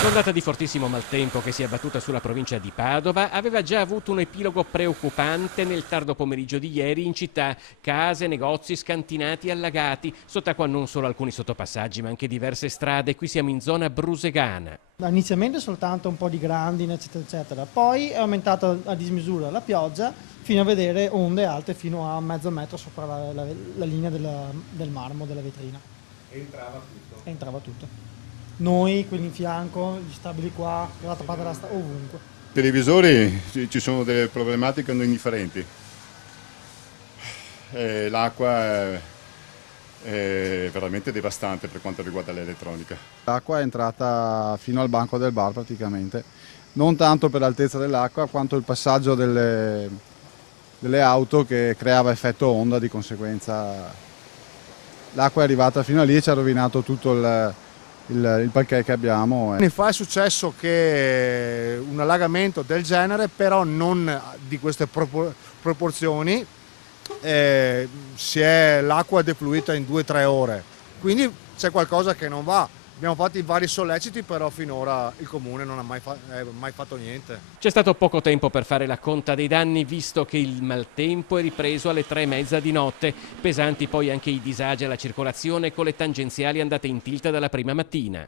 L'ondata di fortissimo maltempo che si è abbattuta sulla provincia di Padova aveva già avuto un epilogo preoccupante nel tardo pomeriggio di ieri in città. Case, negozi scantinati, allagati, sott'acqua non solo alcuni sottopassaggi ma anche diverse strade. Qui siamo in zona brusegana. Inizialmente soltanto un po' di grandine eccetera eccetera, poi è aumentata a dismisura la pioggia fino a vedere onde alte fino a mezzo metro sopra la linea del marmo della vetrina. Entrava tutto. Noi, quelli in fianco, gli stabili qua, dall'altra parte della strada, ovunque. Televisori ci sono delle problematiche non indifferenti. L'acqua è veramente devastante per quanto riguarda l'elettronica. L'acqua è entrata fino al banco del bar praticamente, non tanto per l'altezza dell'acqua quanto il passaggio delle auto che creava effetto onda, di conseguenza l'acqua è arrivata fino a lì e ci ha rovinato tutto il parquet che abbiamo. Anni fa è successo che un allagamento del genere, però non di queste proporzioni, l'acqua è defluita in 2-3 ore, quindi c'è qualcosa che non va. Abbiamo fatto vari solleciti, però finora il comune non ha mai fatto niente. C'è stato poco tempo per fare la conta dei danni, visto che il maltempo è ripreso alle 3:30 di notte. Pesanti poi anche i disagi alla circolazione con le tangenziali andate in tilt dalla prima mattina.